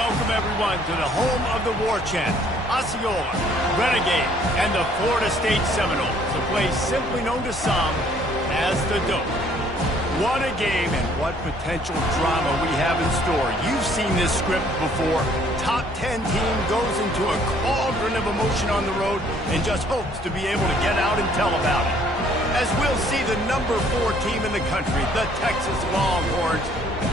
welcome everyone to the home of the war chant, Osceola, Renegade, and the Florida State Seminoles, a place simply known to some as the Dope. What a game and what potential drama we have in store. You've seen this script before. Top 10 team goes into a cauldron of emotion on the road and just hopes to be able to get out and tell about it. As we'll see the number 4 team in the country, the Texas Longhorns,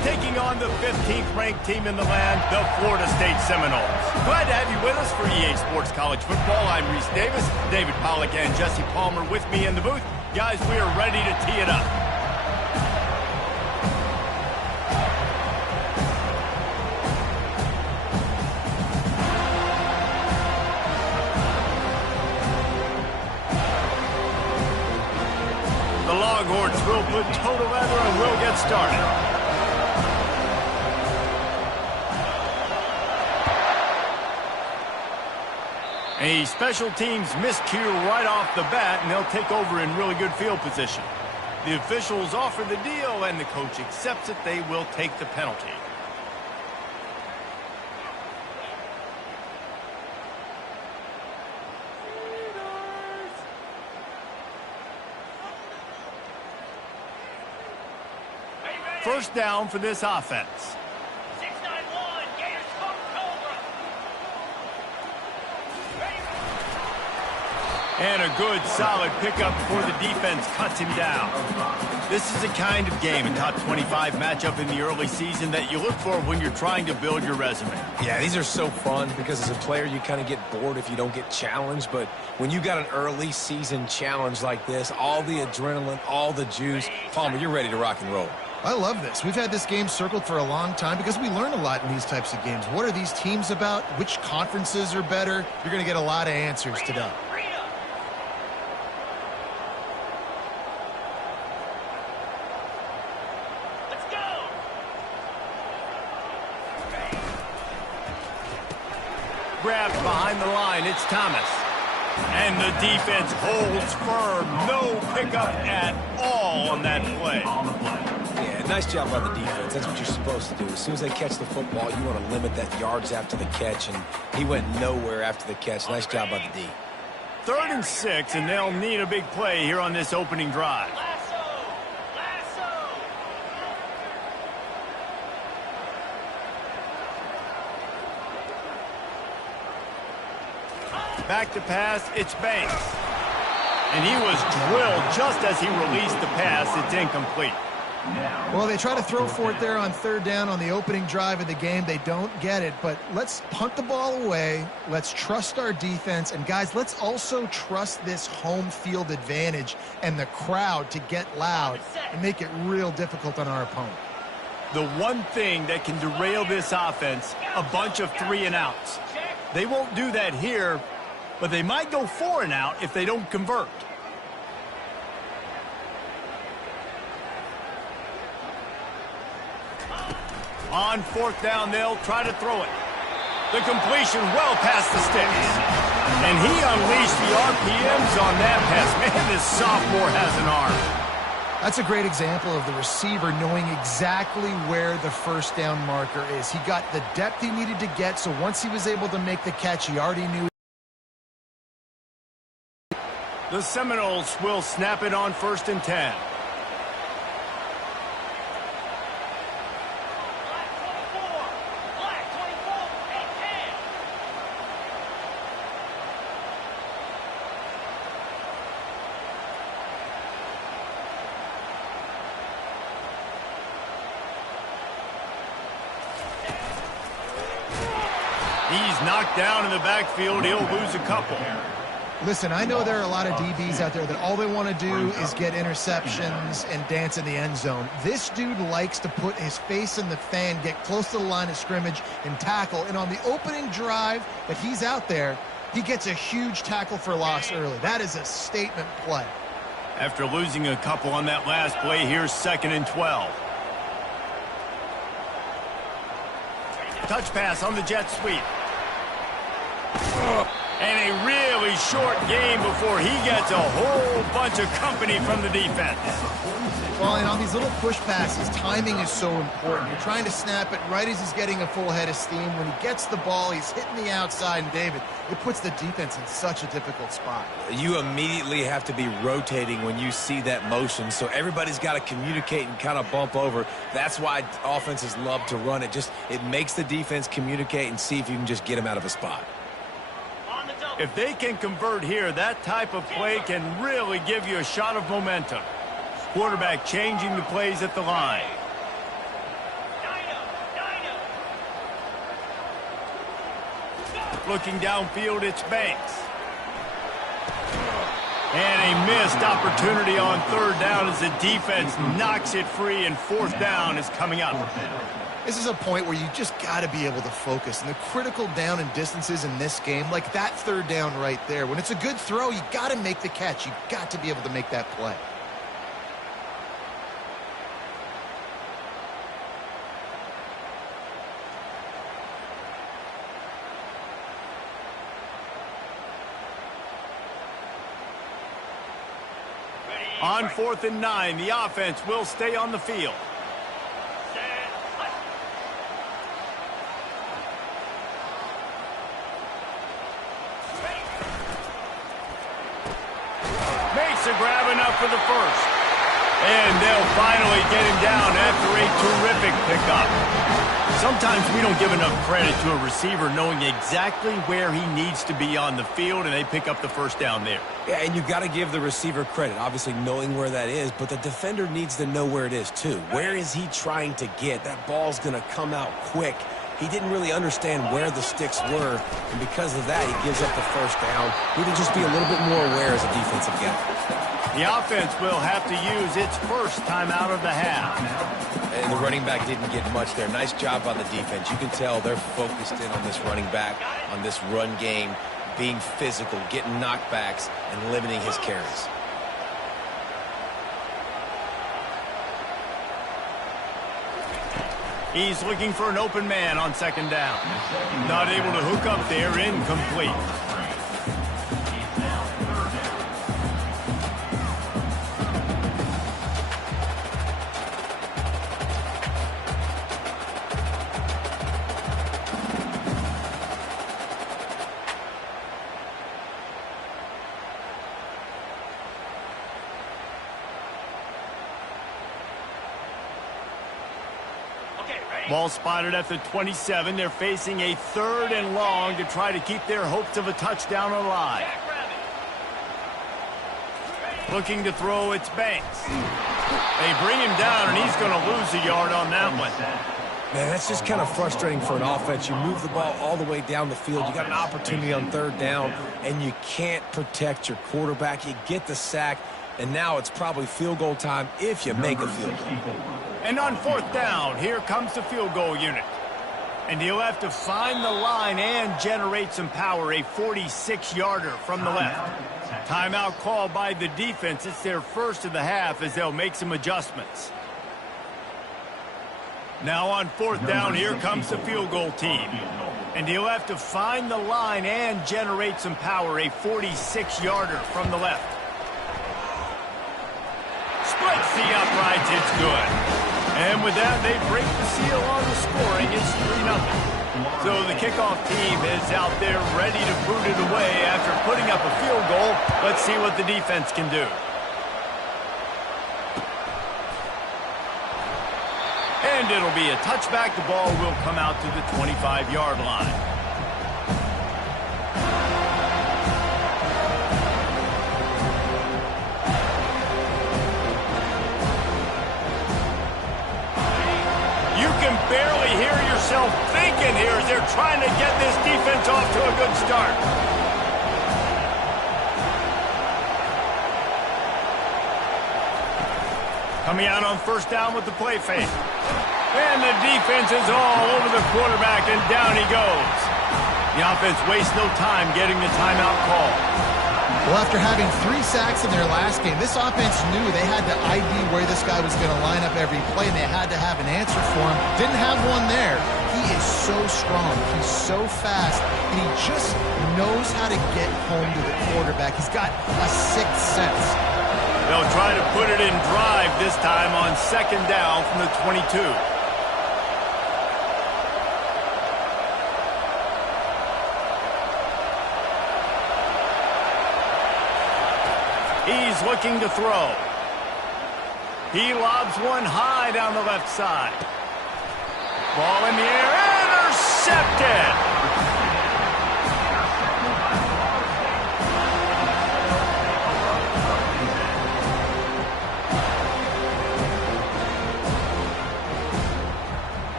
taking on the 15th ranked team in the land, the Florida State Seminoles. Glad to have you with us for EA Sports College Football. I'm Reese Davis, David Pollack and Jesse Palmer with me in the booth. Guys, we are ready to tee it up. The Longhorns will put toe to leather and we'll get started. A special teams miscue right off the bat, and they'll take over in really good field position. The officials offer the deal, and the coach accepts it. They will take the penalty. First down for this offense. And a good, solid pickup before the defense cuts him down. This is the kind of game, a top 25 matchup in the early season that you look for when you're trying to build your resume. Yeah, these are so fun because as a player, you kind of get bored if you don't get challenged. But when you got an early season challenge like this, all the adrenaline, all the juice, Palmer, you're ready to rock and roll. I love this. We've had this game circled for a long time because we learn a lot in these types of games. What are these teams about? Which conferences are better? You're going to get a lot of answers today. Grabbed behind the line, it's Thomas. And the defense holds firm. No pickup at all on that play. Yeah, nice job by the defense. That's what you're supposed to do. As soon as they catch the football, you want to limit that yards after the catch, and he went nowhere after the catch. Nice job by the D. 3rd and 6, and they'll need a big play here on this opening drive. Back to pass, it's Banks. And he was drilled just as he released the pass. It's incomplete. Well, they try to throw for it there on 3rd down on the opening drive of the game. They don't get it, but let's punt the ball away. Let's trust our defense. And, guys, let's also trust this home field advantage and the crowd to get loud and make it real difficult on our opponent. The one thing that can derail this offense, a bunch of 3-and-outs. They won't do that here, but they might go 4-and-out if they don't convert. On 4th down, they'll try to throw it. The completion well past the sticks. And he unleashed the RPMs on that pass. Man, this sophomore has an arm. That's a great example of the receiver knowing exactly where the first down marker is. He got the depth he needed to get, so once he was able to make the catch, he already knew. The Seminoles will snap it on 1st and 10. He's knocked down in the backfield. He'll lose a couple. Listen, I know there are a lot of DBs out there that all they want to do is get interceptions and dance in the end zone. This dude likes to put his face in the fan, get close to the line of scrimmage, and tackle. And on the opening drive that he's out there, he gets a huge tackle for loss early. That is a statement play. After losing a couple on that last play, here's 2nd and 12. Touch pass on the jet sweep. And a really very short game before he gets a whole bunch of company from the defense. Well, and on these little push passes, timing is so important. You're trying to snap it right as he's getting a full head of steam. When he gets the ball, he's hitting the outside, and David, it puts the defense in such a difficult spot. You immediately have to be rotating when you see that motion, so everybody's got to communicate and kind of bump over. That's why offenses love to run it. It makes the defense communicate and see if you can just get him out of a spot. If they can convert here, that type of play can really give you a shot of momentum. Quarterback changing the plays at the line. Looking downfield, it's Banks. And a missed opportunity on third down as the defense knocks it free, and fourth down is coming up. This is a point where you just got to be able to focus. And the critical down and distances in this game, like that third down right there, when it's a good throw, you got to make the catch. You got to be able to make that play. On 4th and 9, the offense will stay on the field. Makes a grab enough for the first. And they'll finally get him down after a terrific pickup. Sometimes we don't give enough credit to a receiver knowing exactly where he needs to be on the field, and they pick up the first down there. Yeah, and you got to give the receiver credit, obviously knowing where that is, but the defender needs to know where it is too. Where is he trying to get? That ball's going to come out quick. He didn't really understand where the sticks were, and because of that, he gives up the first down. Need to just be a little bit more aware as a defensive guy. The offense will have to use its first time out of the half. And the running back didn't get much there. Nice job on the defense. You can tell they're focused in on this running back, on this run game, being physical, getting knockbacks, and limiting his carries. He's looking for an open man on second down. Not able to hook up there, incomplete. Ball spotted at the 27. They're facing a 3rd and long to try to keep their hopes of a touchdown alive. Looking to throw, it's Banks. They bring him down, and he's going to lose a yard on that one. Man, that's just kind of frustrating for an offense. You move the ball all the way down the field. You got an opportunity on third down, and you can't protect your quarterback. You get the sack, and now it's probably field goal time if you make a field goal. And on 4th down, here comes the field goal unit. And he'll have to find the line and generate some power, a 46-yarder from the left. Timeout called by the defense. It's their first of the half as they'll make some adjustments. Now on 4th down, here comes the field goal team. And he'll have to find the line and generate some power, a 46-yarder from the left. Splits the uprights, it's good. And with that, they break the seal on the scoring. It's 3-0. So the kickoff team is out there ready to boot it away after putting up a field goal. Let's see what the defense can do. And it'll be a touchback. The ball will come out to the 25-yard line. Barely hear yourself thinking here as they're trying to get this defense off to a good start. Coming out on 1st down with the play fake. And the defense is all over the quarterback, and down he goes. The offense wastes no time getting the timeout call. Well, after having 3 sacks in their last game, this offense knew they had to ID where this guy was going to line up every play, and they had to have an answer for him. Didn't have one there. He is so strong. He's so fast, and he just knows how to get home to the quarterback. He's got a sixth sense. They'll try to put it in drive this time on second down from the 22. He's looking to throw. He lobs one high down the left side. Ball in the air, intercepted!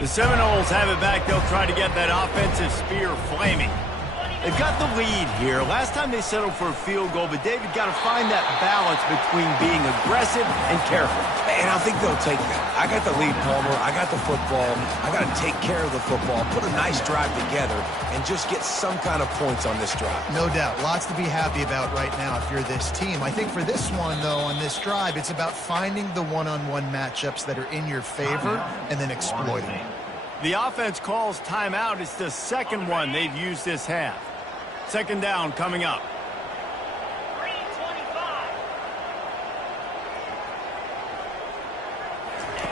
The Seminoles have it back. They'll try to get that offensive spear flaming. They've got the lead here. Last time they settled for a field goal, but David got to find that balance between being aggressive and careful. And I think they'll take that. I got the lead, Palmer. I got the football. I got to take care of the football, put a nice drive together, and just get some kind of points on this drive. No doubt. Lots to be happy about right now if you're this team. I think for this one, though, on this drive, it's about finding the one-on-one matchups that are in your favor and then exploiting them. The offense calls timeout. It's the second one they've used this half. Second down coming up.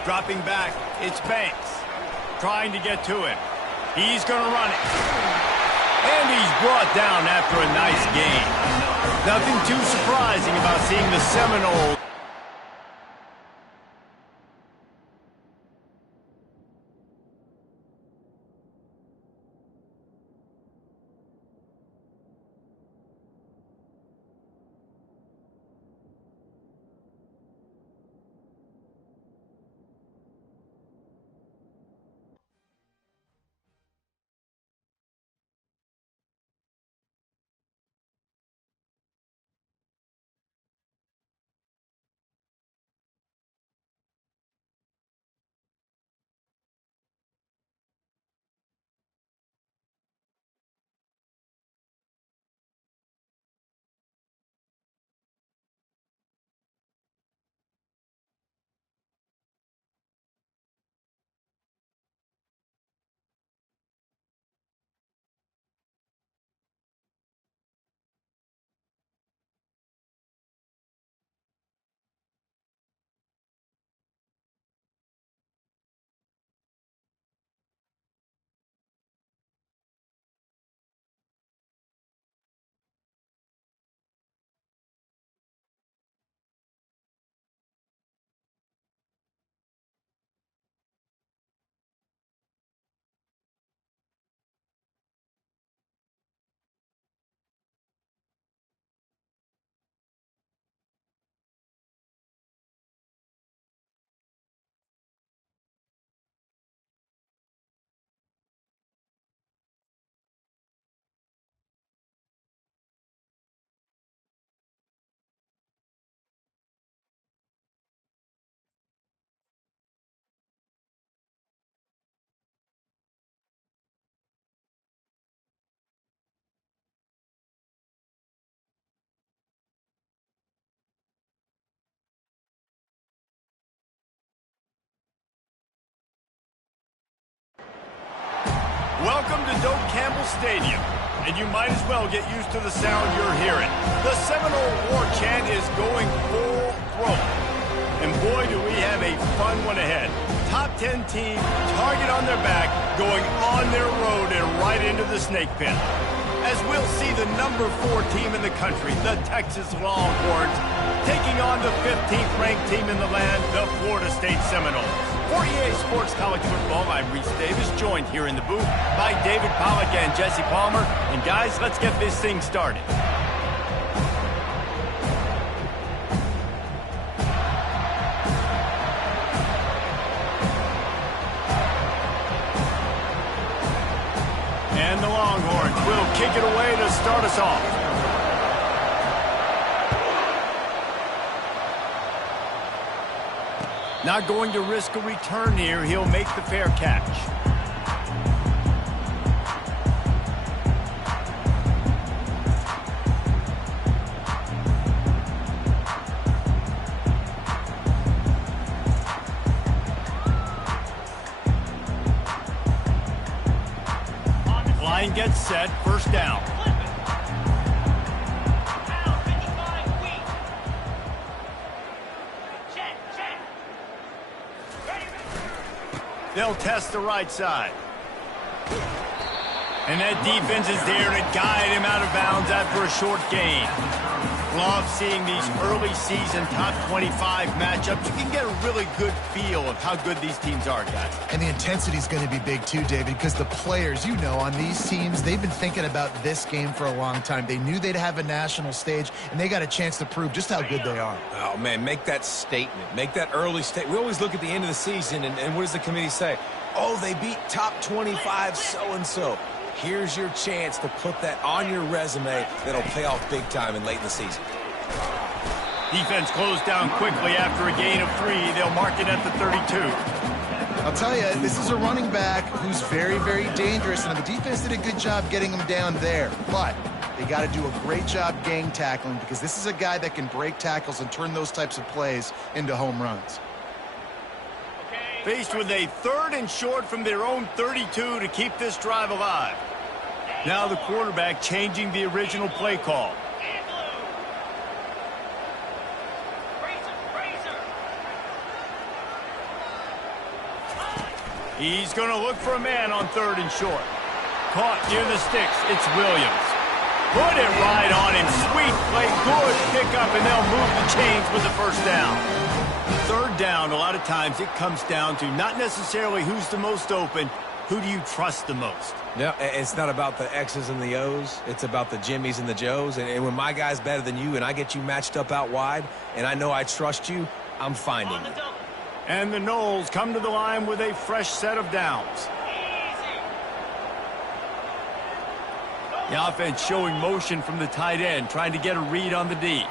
Dropping back, it's Banks. Trying to get to him. He's going to run it. And he's brought down after a nice gain. Nothing too surprising about seeing the Seminoles. Welcome to Doak Campbell Stadium, and you might as well get used to the sound you're hearing. The Seminole War Chant is going full throat. And boy, do we have a fun one ahead. Top 10 team, target on their back, going on their road and right into the snake pit. As we'll see the number 4 team in the country, the Texas Longhorns, taking on the 15th ranked team in the land, the Florida State Seminoles. For EA Sports College Football, I'm Reese Davis, joined here in the booth by David Pollack and Jesse Palmer. And guys, let's get this thing started. And the Longhorns will kick it away to start us off. Not going to risk a return here. He'll make the fair catch. Line gets set, first down. They'll test the right side. And that defense is there to guide him out of bounds after a short gain. Love seeing these early season top 25 matchups. You can get a really good feel of how good these teams are, guys. And the intensity is going to be big too, David, because the players, you know, on these teams, they've been thinking about this game for a long time. They knew they'd have a national stage, and they got a chance to prove just how good they are. Oh, man, make that statement. Make that early statement. We always look at the end of the season, and what does the committee say? Oh, they beat top 25 so-and-so. Here's your chance to put that on your resume that'll pay off big time and late in the season. Defense closed down quickly after a gain of 3. They'll mark it at the 32. I'll tell you, this is a running back who's very, very dangerous, and the defense did a good job getting him down there. But they got to do a great job gang tackling because this is a guy that can break tackles and turn those types of plays into home runs. Faced with a 3rd and short from their own 32 to keep this drive alive. Now the quarterback changing the original play call. He's going to look for a man on 3rd and short. Caught near the sticks. It's Williams. Put it right on him. Sweet play. Good pickup, and they'll move the chains with the first down. 3rd down, a lot of times it comes down to not necessarily who's the most open, who do you trust the most? Yeah, it's not about the X's and the O's. It's about the Jimmies and the Joes. And when my guy's better than you and I get you matched up out wide and I know I trust you, I'm finding you. And the Noles come to the line with a fresh set of downs. The offense showing motion from the tight end, trying to get a read on the D.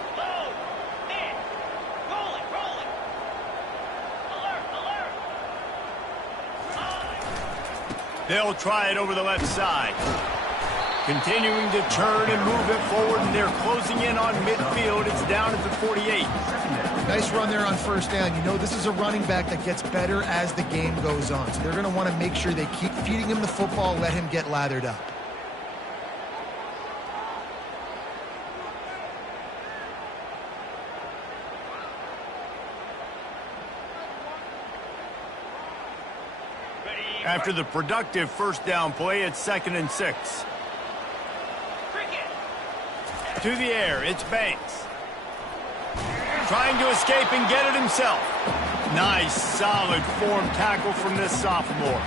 They'll try it over the left side. Continuing to turn and move it forward, and they're closing in on midfield. It's down at the 48. Nice run there on first down. You know, this is a running back that gets better as the game goes on. So they're going to want to make sure they keep feeding him the football, let him get lathered up. After the productive first down play, it's 2nd and 6. To the air, it's Banks. Trying to escape and get it himself. Nice, solid form tackle from this sophomore.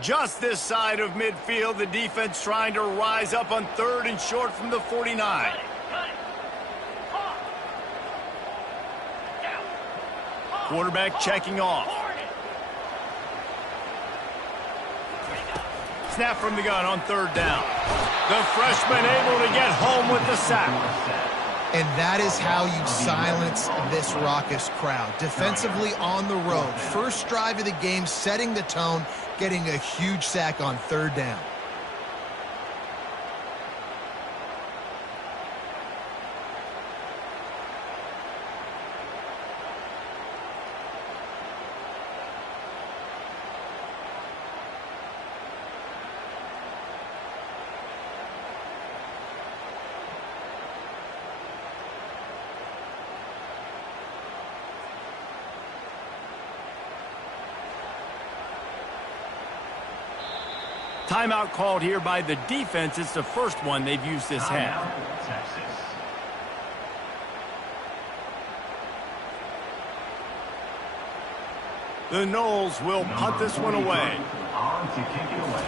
Just this side of midfield, the defense trying to rise up on 3rd and short from the 49. Quarterback checking off. Snap from the gun on 3rd down. The freshman able to get home with the sack. And that is how you silence this raucous crowd. Defensively on the road. First drive of the game, setting the tone, getting a huge sack on 3rd down. Timeout called here by the defense. It's the first one they've used this half. The Noles will punt this one away. On to kick it away.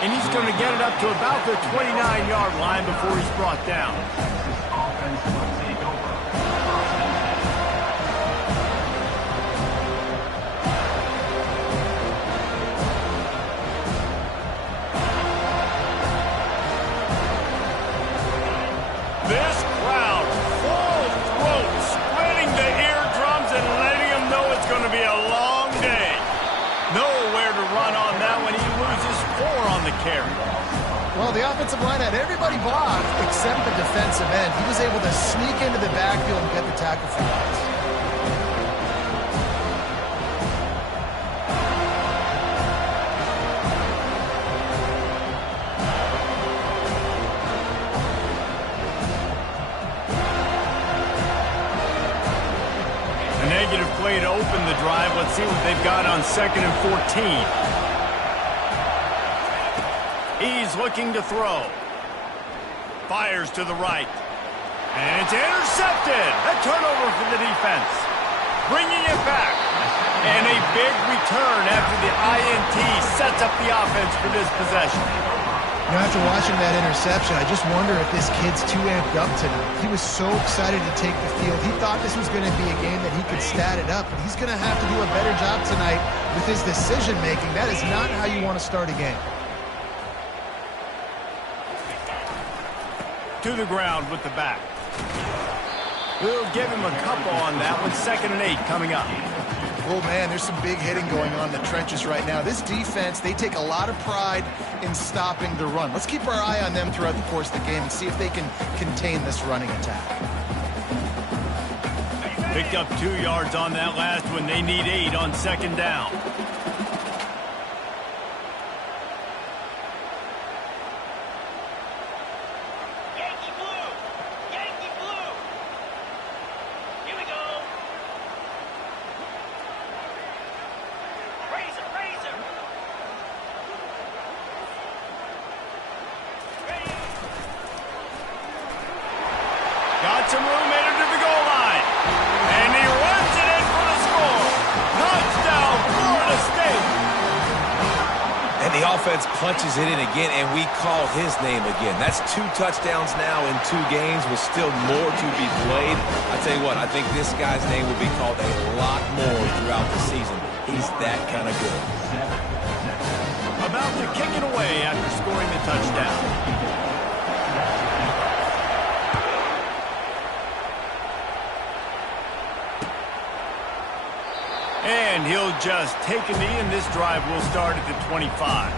And he's going to get it up to about the 29-yard line before he's brought down. Texas offense will take over. This crowd, full throat, splitting the eardrums and letting them know it's going to be a long day. Nowhere to run on that one. He loses 4 on the carry. Well, the offensive line had everybody blocked except the defensive end. He was able to sneak into the backfield and get the tackle for loss. A negative play to open the drive. Let's see what they've got on 2nd and 14. He's looking to throw. Fires to the right. And it's intercepted. A turnover for the defense. Bringing it back. And a big return after the INT sets up the offense for this possession. You know, after watching that interception, I just wonder if this kid's too amped up tonight. He was so excited to take the field. He thought this was going to be a game that he could stat it up, but he's going to have to do a better job tonight with his decision-making. That is not how you want to start a game. To the ground with the back. We'll give him a couple on that one. 2nd and 8 coming up. Oh, man, there's some big hitting going on in the trenches right now. This defense, they take a lot of pride in stopping the run. Let's keep our eye on them throughout the course of the game and see if they can contain this running attack. Picked up 2 yards on that last one. They need 8 on 2nd down. Got some room, made it to the goal line. And he runs it in for the score. Touchdown, Florida State. And the offense punches it in again, and we call his name again. That's 2 touchdowns now in 2 games with still more to be played. I tell you what, I think this guy's name will be called a lot more throughout the season. He's that kind of good. About to kick it away after scoring the touchdown. And he'll just take a knee, and this drive will start at the 25.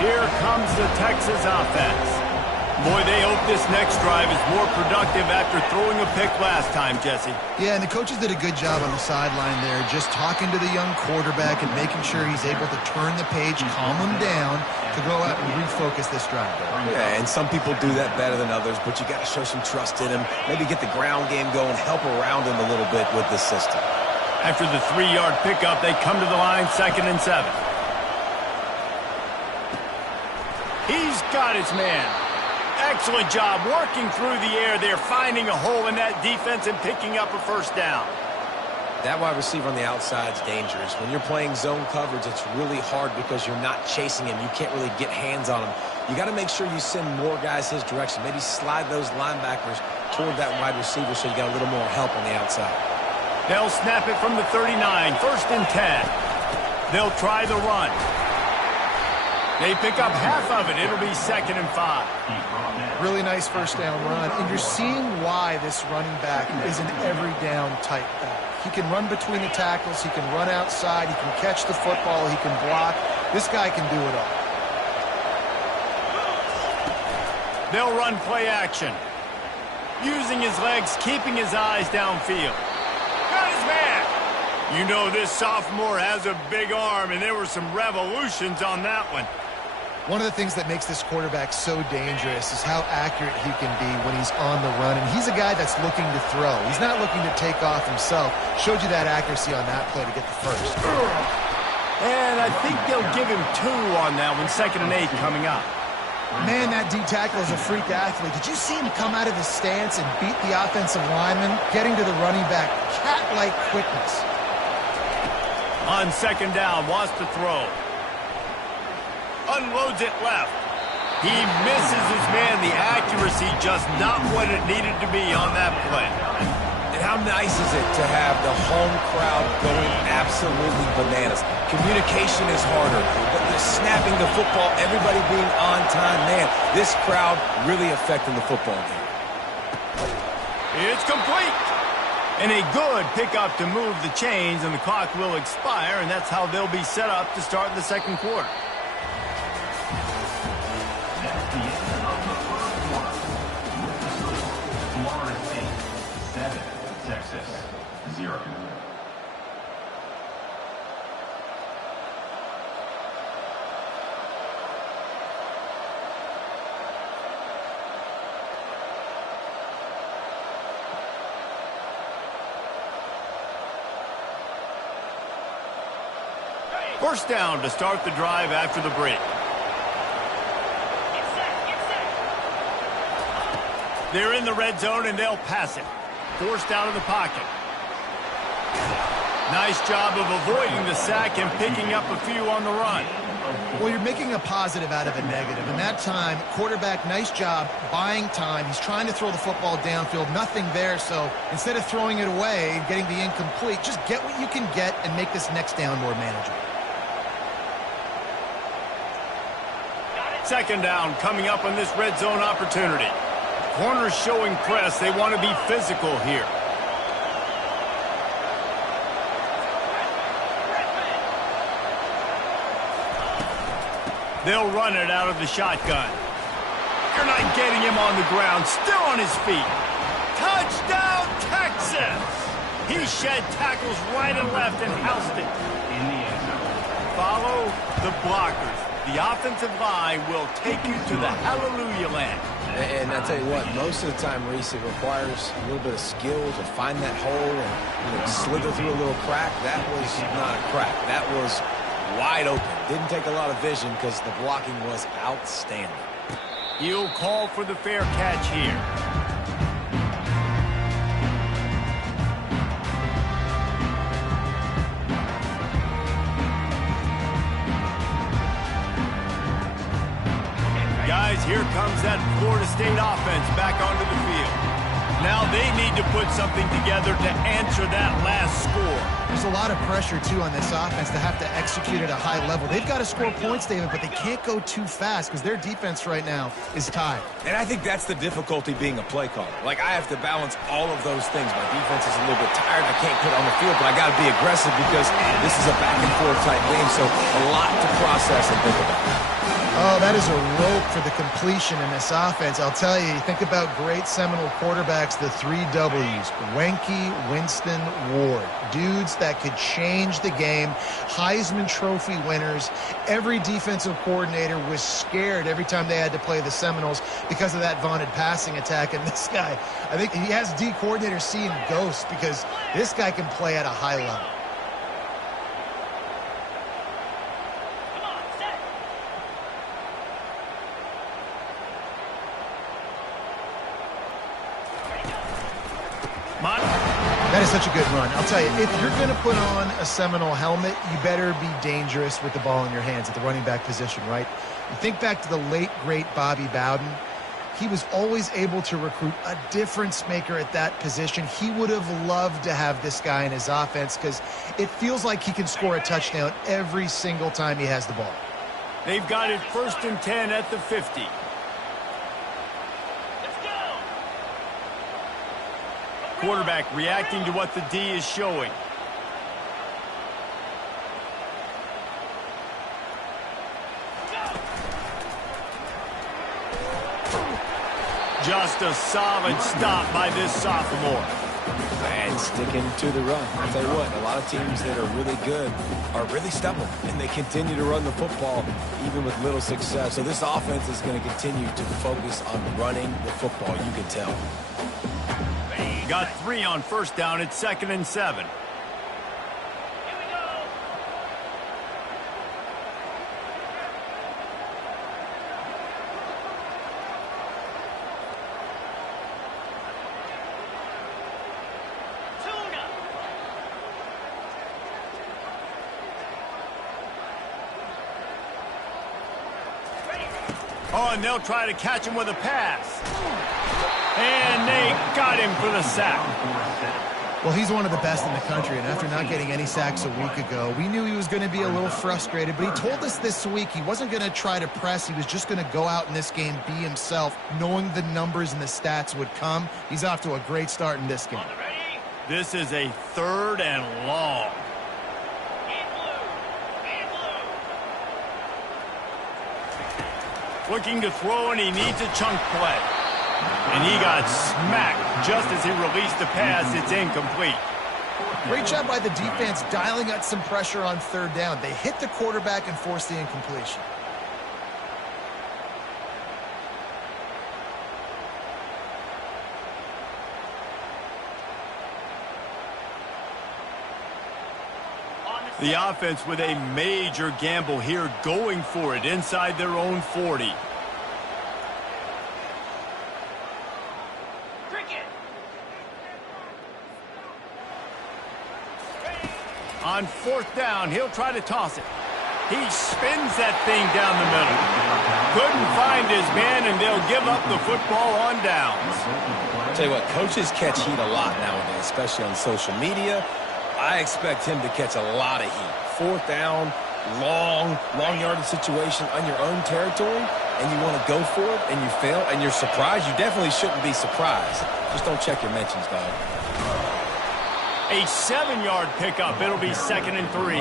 Here comes the Texas offense. Boy, they hope this next drive is more productive after throwing a pick last time, Jesse. Yeah, and the coaches did a good job on the sideline there, just talking to the young quarterback and making sure he's able to turn the page, calm him down, to go out and refocus this drive. Yeah, and some people do that better than others, but you got to show some trust in him. Maybe get the ground game going, help around him a little bit with this system. After the 3-yard pickup, they come to the line, 2nd and 7. He's got his man. Excellent job working through the air there, finding a hole in that defense and picking up a 1st down. That wide receiver on the outside is dangerous. When you're playing zone coverage, it's really hard because you're not chasing him. You can't really get hands on him. You got to make sure you send more guys his direction. Maybe slide those linebackers toward that wide receiver so you got a little more help on the outside. They'll snap it from the 39, 1st and 10. They'll try the run. They pick up half of it. It'll be 2nd and 5. Really nice 1st down run, and you're seeing why this running back is an every down type back. He can run between the tackles, he can run outside, he can catch the football, he can block. This guy can do it all. They'll run play action. Using his legs, keeping his eyes downfield. Got his man. You know this sophomore has a big arm, and there were some revolutions on that one. One of the things that makes this quarterback so dangerous is how accurate he can be when he's on the run. And he's a guy that's looking to throw. He's not looking to take off himself. Showed you that accuracy on that play to get the first. And I think they'll give him 2 on that one, 2nd and 8 coming up. Man, that D tackle is a freak athlete. Did you see him come out of his stance and beat the offensive lineman, getting to the running back? Cat-like quickness. On 2nd down, wants to throw. Unloads it left. He misses his man. The accuracy just not what it needed to be on that play. And how nice is it to have the home crowd going absolutely bananas? Communication is harder, but the snapping the football, everybody being on time, man, this crowd really affecting the football game. It's complete. And a good pickup to move the chains, and the clock will expire, and that's how they'll be set up to start the 2nd quarter. That's the end of the first quarter. Florida State 7, Texas 0. First down to start the drive after the break. They're in the red zone, and they'll pass it. Forced out of the pocket. Nice job of avoiding the sack and picking up a few on the run. Well, you're making a positive out of a negative. And that time, quarterback, nice job buying time. He's trying to throw the football downfield. Nothing there, so instead of throwing it away and getting the incomplete, just get what you can get and make this next down more manageable. 2nd down coming up on this red zone opportunity. Corners showing press. They want to be physical here. They'll run it out of the shotgun. You're not getting him on the ground. Still on his feet. Touchdown, Texas! He shed tackles right and left and housed it. In the end zone. Follow the blockers. The offensive line will take you to the hallelujah land. And I tell you what, most of the time, Reese, it requires a little bit of skill to find that hole and slither through a little crack. That was not a crack. That was wide open. Didn't take a lot of vision because the blocking was outstanding. He'll call for the fair catch here. Guys, here comes that Florida State offense back onto the field. Now they need to put something together to answer that last score. There's a lot of pressure, too, on this offense to have to execute at a high level. They've got to score points, David, but they can't go too fast because their defense right now is tied. And I think that's the difficulty being a play caller. Like, I have to balance all of those things. My defense is a little bit tired. I can't put it on the field, but I got to be aggressive because this is a back-and-forth type game, so a lot to process and think about. Oh, that is a rope for the completion in this offense. I'll tell you, think about great Seminole quarterbacks, the 3 W's, Wenke, Winston, Ward. Dudes that could change the game, Heisman Trophy winners. Every defensive coordinator was scared every time they had to play the Seminoles because of that vaunted passing attack. And this guy, I think he has D coordinators seeing ghosts because this guy can play at a high level. That is such a good run. I'll tell you, if you're going to put on a Seminole helmet, you better be dangerous with the ball in your hands at the running back position, right? You think back to the late, great Bobby Bowden. He was always able to recruit a difference maker at that position. He would have loved to have this guy in his offense because it feels like he can score a touchdown every single time he has the ball. They've got it 1st and 10 at the 50. Quarterback reacting to what the D is showing. Just a solid stop by this sophomore. And sticking to the run. I'll tell you what, a lot of teams that are really good are really stubborn, and they continue to run the football even with little success. So this offense is going to continue to focus on running the football, you can tell. Got 3 on first down. It's 2nd and 7. Oh, and they'll try to catch him with a pass. And they got him for the sack. Well, he's one of the best in the country, and after not getting any sacks a week ago, we knew he was going to be a little frustrated, but he told us this week he wasn't going to try to press. He was just going to go out in this game, be himself, knowing the numbers and the stats would come. He's off to a great start in this game. This is a 3rd and long. Looking to throw, and he needs a chunk play. And he got smacked just as he released the pass. It's incomplete. Great job by the defense dialing up some pressure on 3rd down. They hit the quarterback and forced the incompletion. The offense with a major gamble here, going for it inside their own 40. On 4th down, he'll try to toss it. He spins that thing down the middle. Couldn't find his man, and they'll give up the football on downs. I'll tell you what, coaches catch heat a lot nowadays, especially on social media. I expect him to catch a lot of heat. 4th down, long yardage situation on your own territory, and you want to go for it, and you fail, and you're surprised. You definitely shouldn't be surprised. Just don't check your mentions, dog. A 7-yard pickup. It'll be 2nd and 3.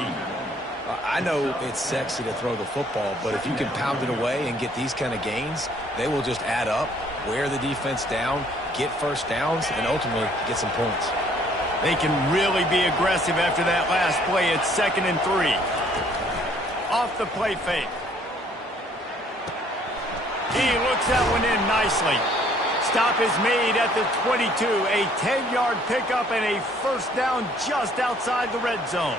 I know it's sexy to throw the football, but if you can pound it away and get these kind of gains, they will just add up, wear the defense down, get first downs, and ultimately get some points. They can really be aggressive after that last play. It's 2nd and 3. Off the play fake. He looks that one in nicely. Stop is made at the 22. A 10-yard pickup and a first down just outside the red zone.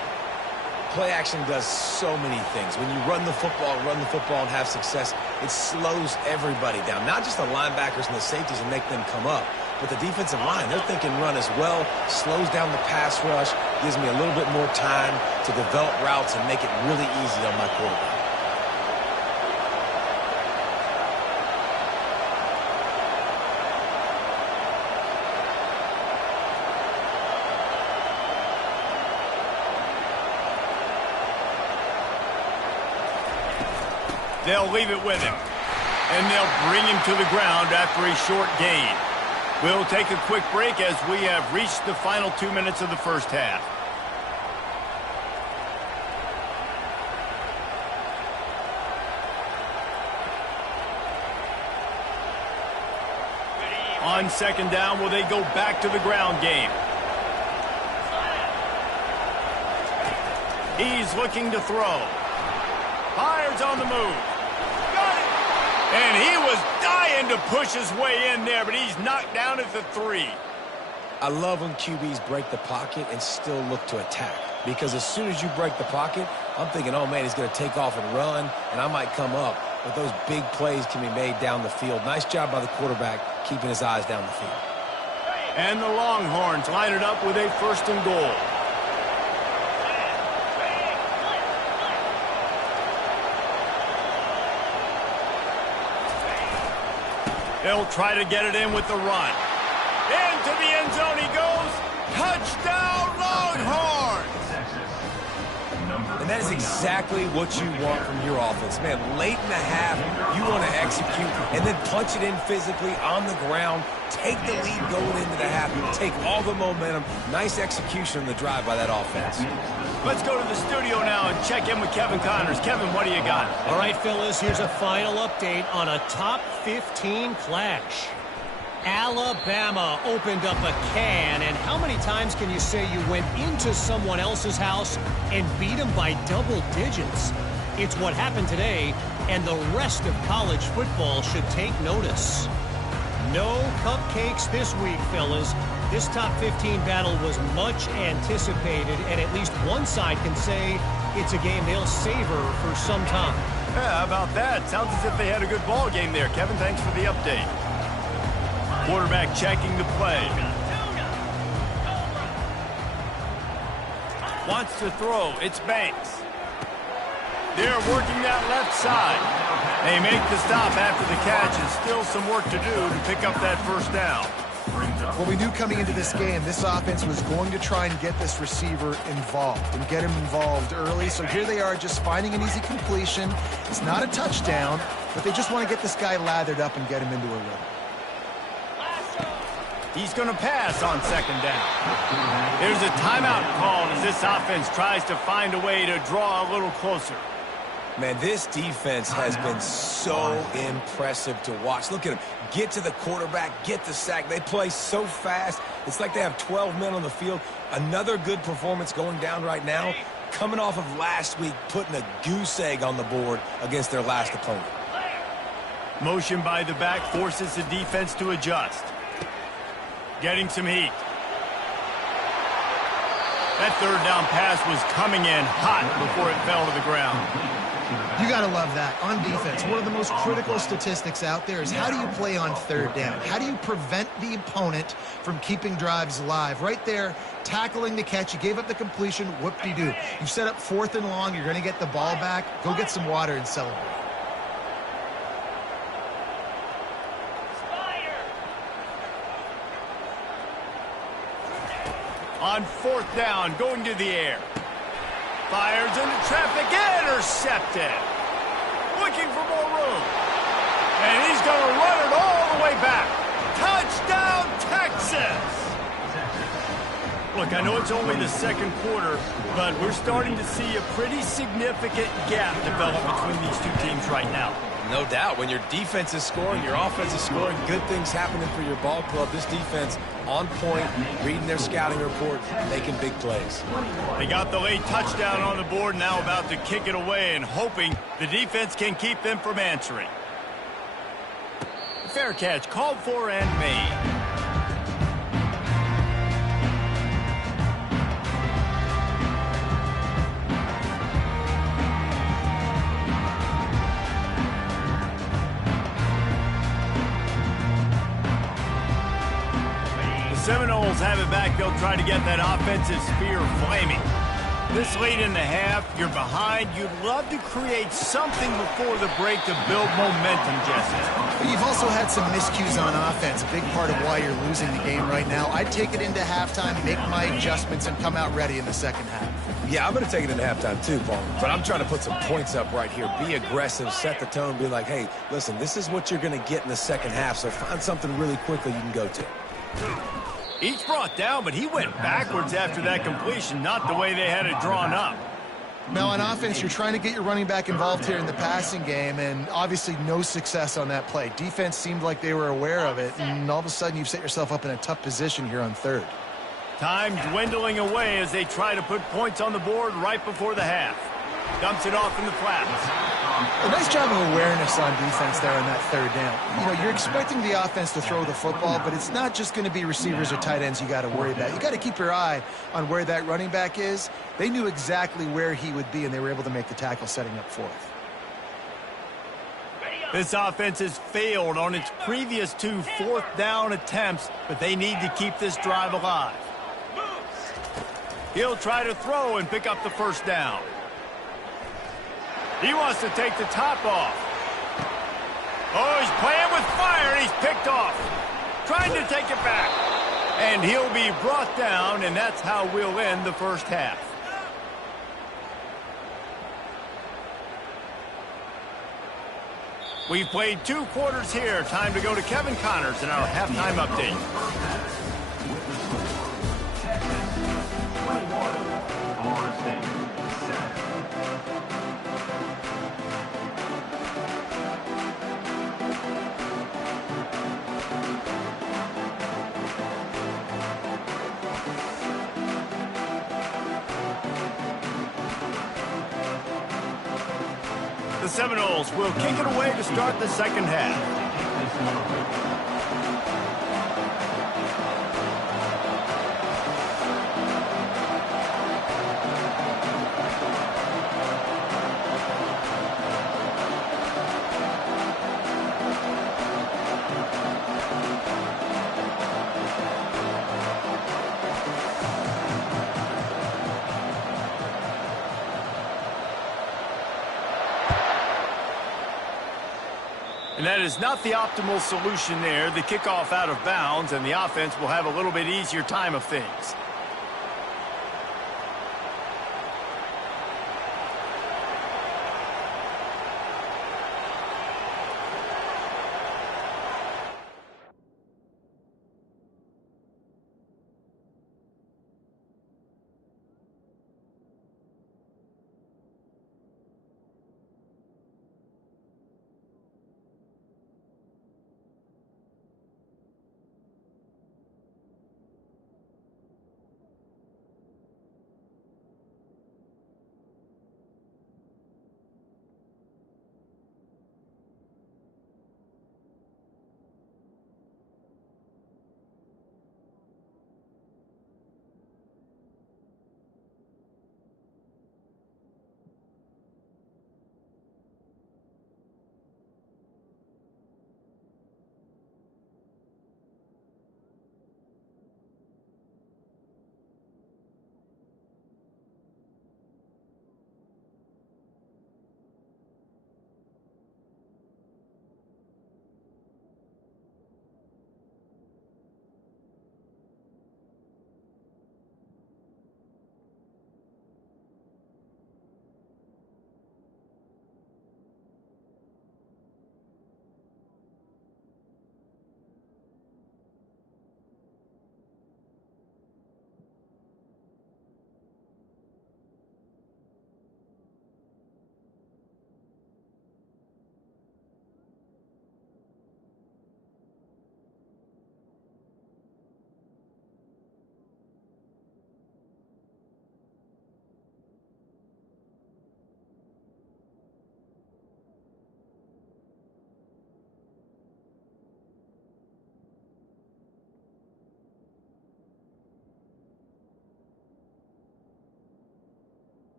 Play action does so many things. When you run the football and have success, it slows everybody down. Not just the linebackers and the safeties and make them come up, but the defensive line. They're thinking run as well. Slows down the pass rush. Gives me a little bit more time to develop routes and make it really easy on my quarterback. They'll leave it with him. And they'll bring him to the ground after a short gain. We'll take a quick break as we have reached the final 2 minutes of the first half. On 2nd down, will they go back to the ground game? He's looking to throw. Fires on the move. Got it! And he was dying to push his way in there, but he's knocked down at the 3. I love when QBs break the pocket and still look to attack. Because as soon as you break the pocket, I'm thinking, oh, man, he's going to take off and run, and I might come up. But those big plays can be made down the field. Nice job by the quarterback keeping his eyes down the field. And the Longhorns line it up with a 1st and goal. They'll try to get it in with the run. Into the end zone he goes. Touchdown, Longhorns! And that is exactly what you want from your offense. Man, late in the half, you want to execute and then punch it in physically on the ground, take the lead going into the half, take all the momentum. Nice execution on the drive by that offense. Let's go to the studio now and check in with Kevin Connors. Kevin, what do you got? All right, fellas, here's a final update on a top 15 clash. Alabama opened up a can, and how many times can you say you went into someone else's house and beat them by double digits? It's what happened today, and the rest of college football should take notice. No cupcakes this week, fellas. This top 15 battle was much anticipated, and at least one side can say it's a game they'll savor for some time. Yeah, how about that? Sounds as if they had a good ball game there. Kevin, thanks for the update. Quarterback checking the play. Wants to throw. It's Banks. They're working that left side. They make the stop after the catch, and still some work to do to pick up that first down. Well, we knew coming into this game, this offense was going to try and get this receiver involved and get him involved early. So here they are just finding an easy completion. It's not a touchdown, but they just want to get this guy lathered up and get him into a rhythm. He's going to pass on second down. There's a timeout called as this offense tries to find a way to draw a little closer. Man, this defense has been so impressive to watch. Look at them. Get to the quarterback, get the sack. They play so fast. It's like they have 12 men on the field. Another good performance going down right now. Coming off of last week, putting a goose egg on the board against their last opponent. Motion by the back forces the defense to adjust. Getting some heat. That third down pass was coming in hot before it fell to the ground. You got to love that. On defense, one of the most critical statistics out there is how do you play on third down? How do you prevent the opponent from keeping drives alive? Right there, tackling the catch. You gave up the completion. Whoop-de-doo. You set up 4th and long. You're going to get the ball back. Go get some water and celebrate. On 4th down, going to the air. Fires into traffic, intercepted. Looking for more room. And he's going to run it all the way back. Touchdown, Texas! Look, I know it's only the second quarter, but we're starting to see a pretty significant gap develop between these two teams right now. No doubt. When your defense is scoring, your offense is scoring, good things happening for your ball club. This defense on point, reading their scouting report, making big plays. They got the late touchdown on the board, now about to kick it away and hoping the defense can keep them from answering. Fair catch called for and made. Seminoles have it back. They'll try to get that offensive spear flaming. This late in the half, you're behind. You'd love to create something before the break to build momentum, Jesse. But you've also had some miscues on offense, a big part of why you're losing the game right now. I'd take it into halftime, make my adjustments, and come out ready in the second half. Yeah, I'm going to take it into halftime too, Paul. But I'm trying to put some points up right here. Be aggressive, set the tone, be like, hey, listen, this is what you're going to get in the second half, so find something really quickly you can go to. Each brought down, but he went backwards after that completion, not the way they had it drawn up. Now, on offense, you're trying to get your running back involved here in the passing game, and obviously no success on that play. Defense seemed like they were aware of it, and all of a sudden you've set yourself up in a tough position here on third. Time dwindling away as they try to put points on the board right before the half. Dumps it off in the flats. A nice job of awareness on defense there on that third down. You know, you're expecting the offense to throw the football, but it's not just going to be receivers or tight ends you got to worry about. You got to keep your eye on where that running back is. They knew exactly where he would be, and they were able to make the tackle setting up 4th. This offense has failed on its previous 2 4th down attempts, but they need to keep this drive alive. He'll try to throw and pick up the first down. He wants to take the top off. Oh, he's playing with fire, and he's picked off. Trying to take it back. And he'll be brought down, and that's how we'll end the first half. We've played 2 quarters here. Time to go to Kevin Connors in our halftime update. Florida State, 7. The Seminoles will kick it away to start the second half. And that is not the optimal solution there. The kickoff out of bounds, and the offense will have a little bit easier time of things.